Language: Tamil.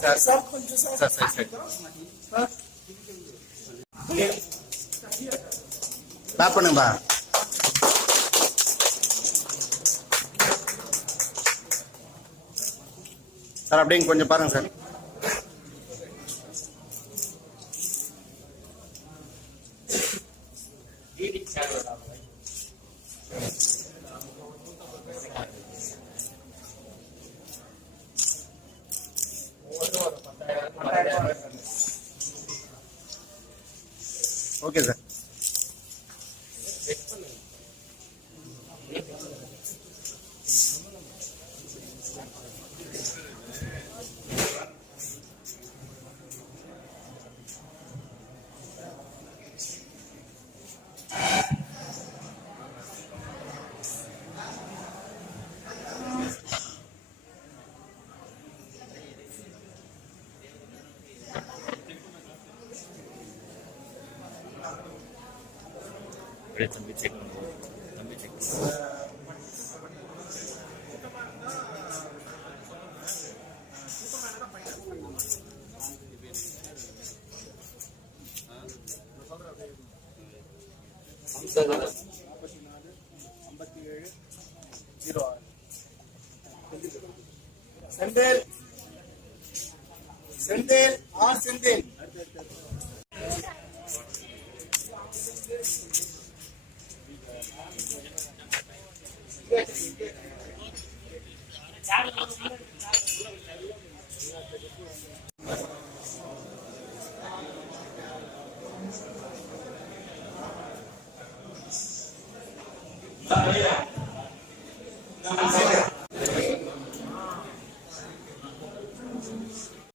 Sir sir sir back sir அப்படியே கொஞ்சம் பாருங்க sir okay sir. Okay sir அப்படியே தம்பி செக் பண்ணுவோம் தம்பி செக் ஐம்பத்தி ஏழு ஜீரோ ஆறு செந்தில். செந்தில். ஆர் செந்தில். Yeah.